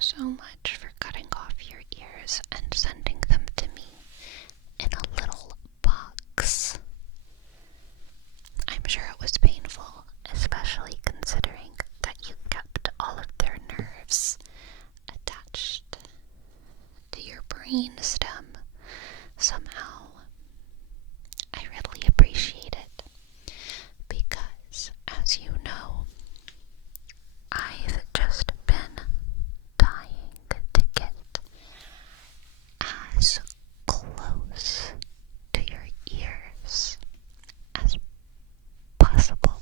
so much for cutting off your ears and sending them to me in a little box. I'm sure it was painful, especially considering that you kept all of their nerves attached to your brain stem. Somehow, I really appreciate it because, as you know, I've just been dying to get as close to your ears as possible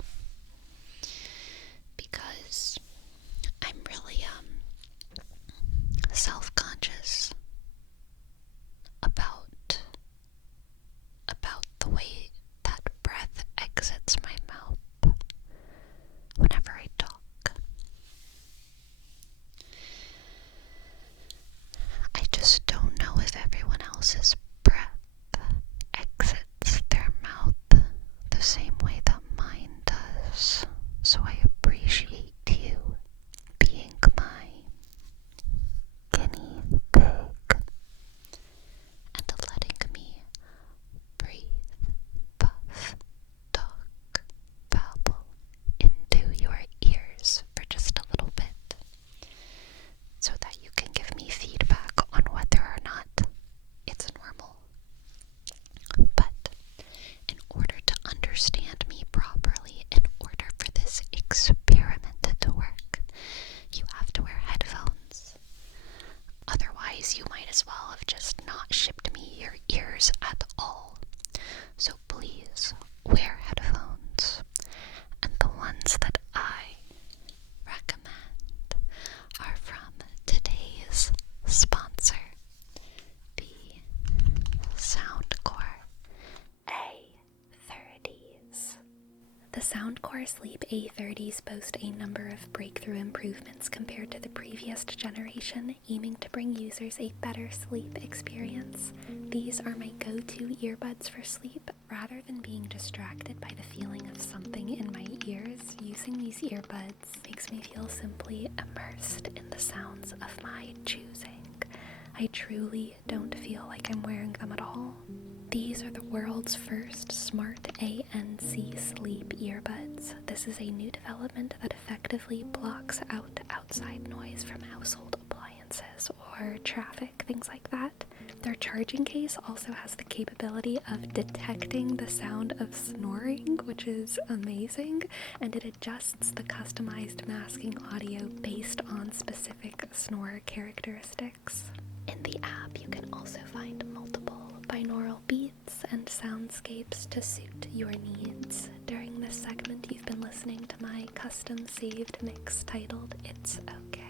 because I'm really self-conscious about the way that breath exits my mouth whenever I talk. I just don't know if everyone else's breath exits their mouth the same way that mine does. So I appreciate you being my guinea pig and letting me breathe, puff, talk, babble into your ears for just a little bit so that you can give me feedback on whether or not it's normal. But in order to understand me properly, in order for this experiment to work, you have to wear headphones. Otherwise, you might as well have just not shipped me your ears at all. So please wear headphones. And the ones that I recommend are from today's sponsor, the Soundcore A30s. The Soundcore Sleep A30s boast a number of breakthrough improvements compared to the previous generation, aiming to bring users a better sleep experience. These are my go-to earbuds for sleep. Rather than being distracted by the feeling of something in my ears, using these earbuds makes me feel simply immersed in the sounds of my choosing. I truly don't feel like I'm wearing them at all. These are the world's first smart ANC sleep earbuds. This is a new development that effectively blocks out outside noise from household appliances or traffic, things like that. Their charging case also has the capability of detecting the sound of snoring, which is amazing, and it adjusts the customized masking audio based on specific snore characteristics. In the app, you can also find multiple binaural beats and soundscapes to suit your needs. During this segment, you've been listening to my custom-saved mix titled It's Okay.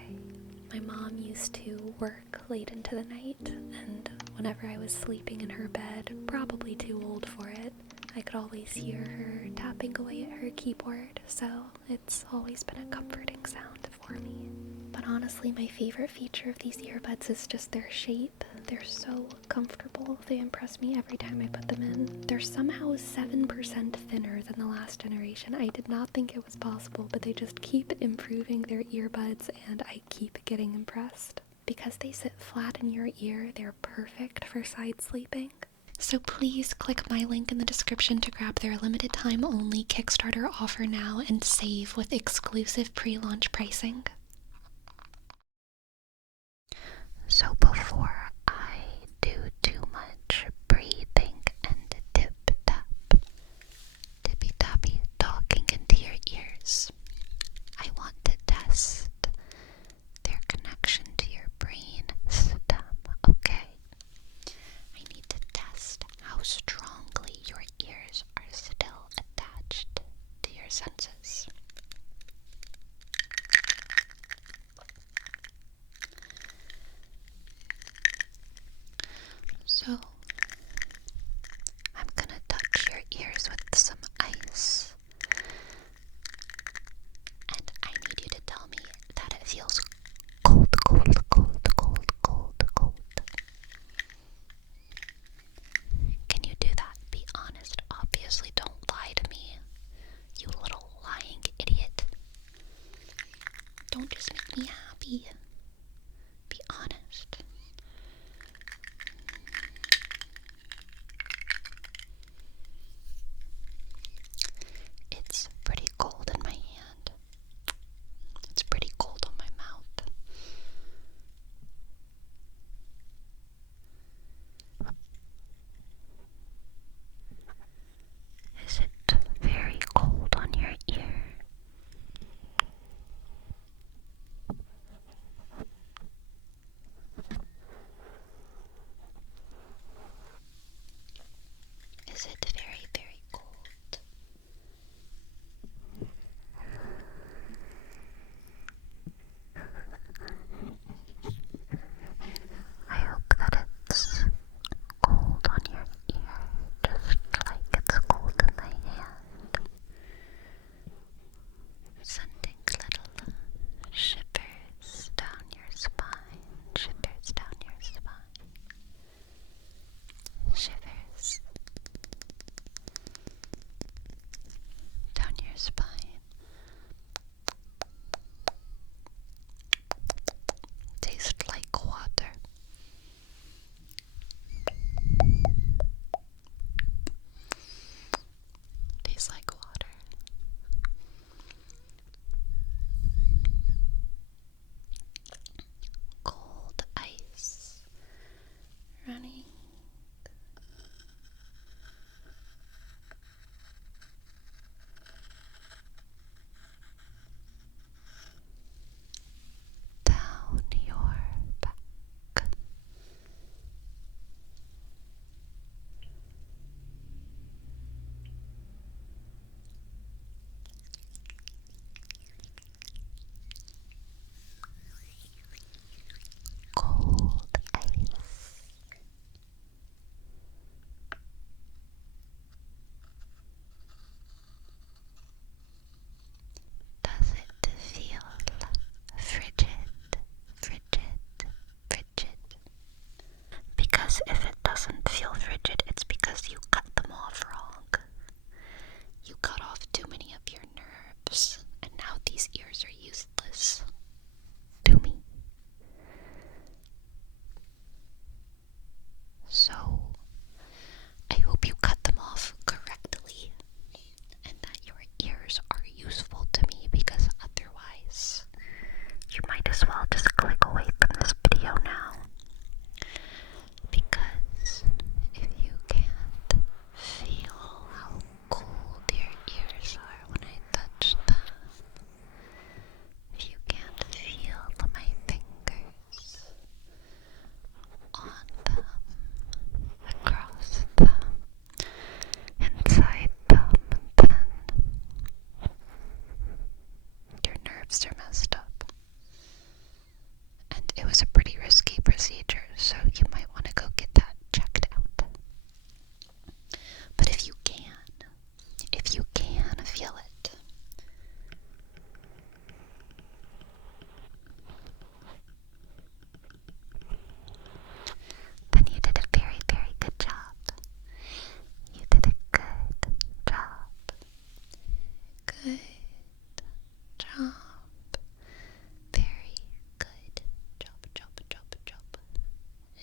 My mom used to work late into the night, and whenever I was sleeping in her bed, probably too old for it, I could always hear her tapping away at her keyboard, so it's always been a comforting sound for me. But honestly, my favorite feature of these earbuds is just their shape. They're so comfortable. They impress me every time I put them in. They're somehow 7% thinner than the last generation. I did not think it was possible, but they just keep improving their earbuds, and I keep getting impressed. Because they sit flat in your ear, they're perfect for side sleeping. So please click my link in the description to grab their limited time only Kickstarter offer now and save with exclusive pre-launch pricing. So before I do too much breathing and tippy-tappy talking into your ears, I want to test their connection to your brain stem, okay? I need to test how strongly your ears are still attached to your senses.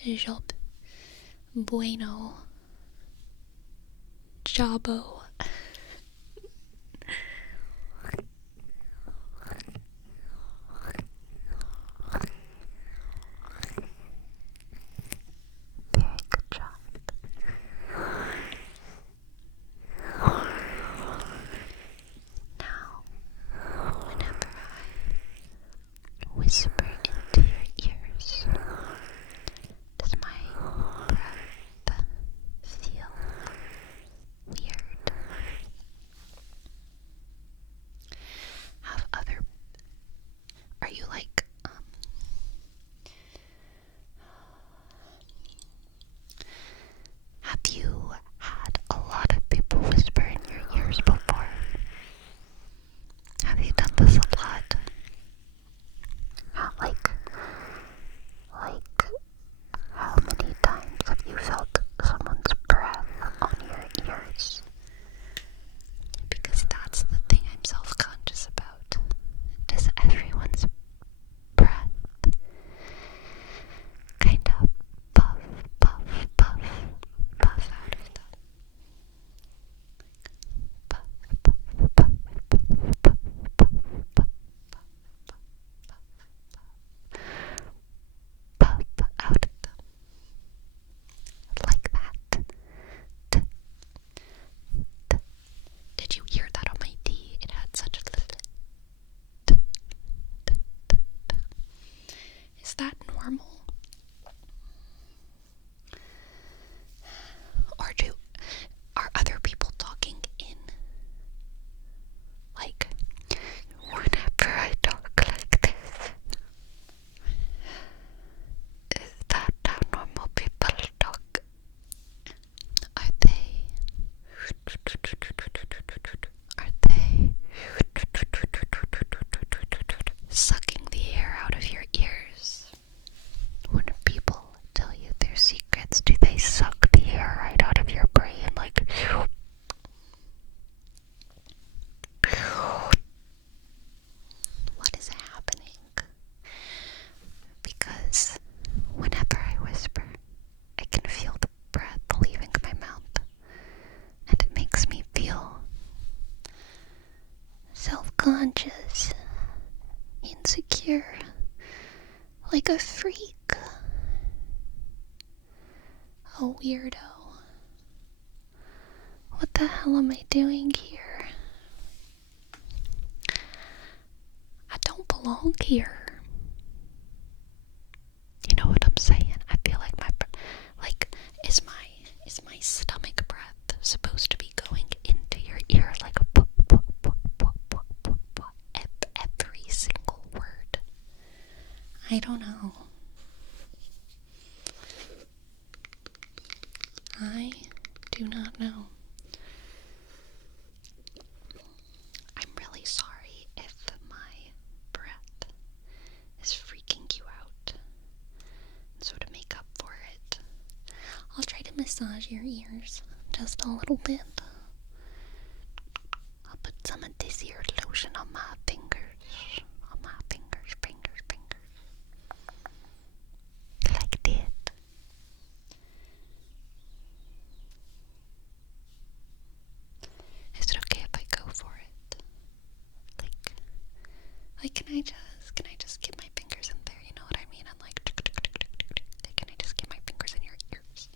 Job. Bueno. Jabo. Whisper into your ears. Does my breath feel weird? Are you like, have you had a lot of people whisper in your ears before? Have you done this a lot? Like, how many times have you felt someone's breath on your ears? Because that's the thing I'm self-conscious about. Does everyone's breath kind of puff, puff, puff, puff out of them? Puff, puff, puff, puff, puff, puff, puff, puff, puff out of them. Like that. Did you hear that on my D? It had such a little. Is that normal? Or are other people talking in? Like, whenever I talk like this, is that how normal people talk? Are they sucking the air out of your ears? When people tell you their secrets, do they suck the air right out of your brain? Like, what is happening? Because whenever I whisper, I can feel the breath leaving my mouth, and it makes me feel self-conscious, insecure, like a freak, a weirdo. What the hell am I doing here? I don't belong here. You know what I'm saying? I feel like is my stomach breath supposed to be going into your ear like a every single word? I don't know. I do not know. I'm really sorry if my breath is freaking you out. And so to make up for it, I'll try to massage your ears just a little bit. I'll put some of this here lotion on my fingers. Fingers. Like that. Is it okay if I go for it? Like, can I just get my fingers in there? You know what I mean? And like, can I just get my fingers in your ears?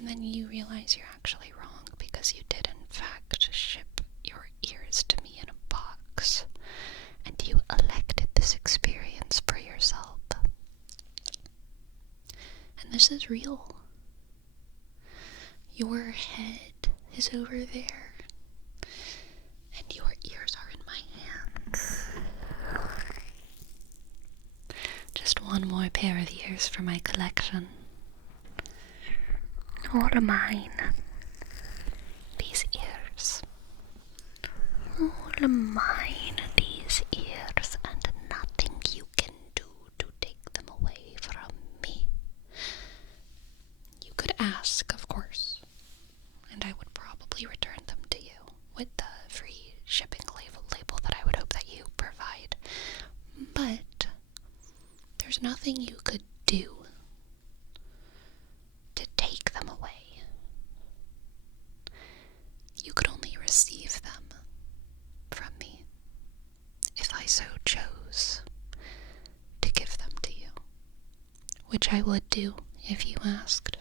And then you realize you're actually wrong because you did in fact ship your ears to me in a box. And you elected this experience for yourself. And this is real. Your head is over there, and your ears are in my hands. Just one more pair of ears for my collection. All of mine. These ears. All of mine, these ears, and nothing you can do to take them away from me. You could ask, of course, and I would probably return them to you with the free shipping label that I would hope that you provide. But there's nothing you could do to take them away. You could only receive them from me if I so chose to give them to you, which I would do if you asked.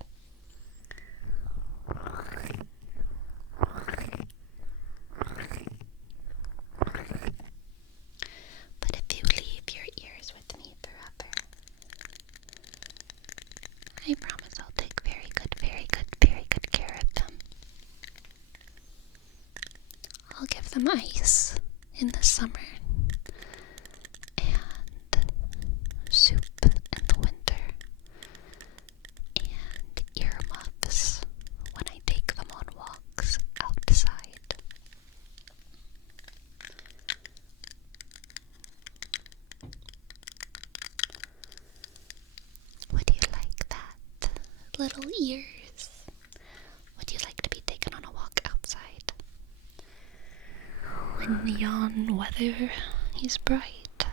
But if you leave your ears with me forever, I promise I'll take very good care of them. I'll give them ice in the summer and soup in the winter and earmuffs when I take them on walks outside. Would you like that, little ears? Would you like to be taken on a walk outside when yon weather is bright?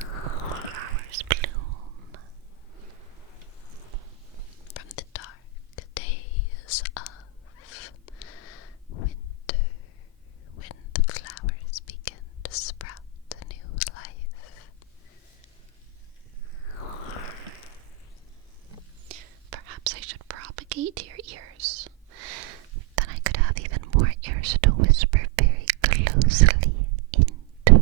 Flowers bloom from the dark days of winter, when the flowers begin to sprout a new life. Perhaps I should propagate your ears. Then I could have even more ears to whisper very closely into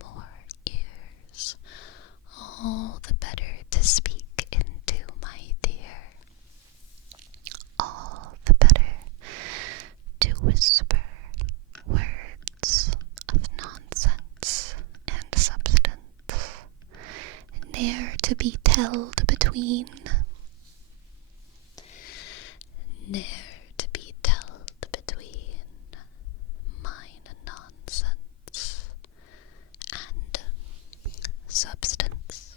more ears. All the better to speak into, my dear. All the better to whisper words of nonsense and substance, ne'er to be telled between, ne'er to be telled between mine nonsense and substance.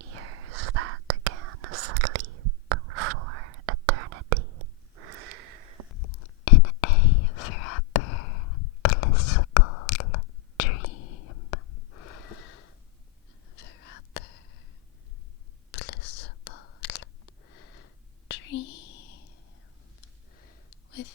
Ears that can sleep for eternity in a forever blissful dream. Forever blissful dream with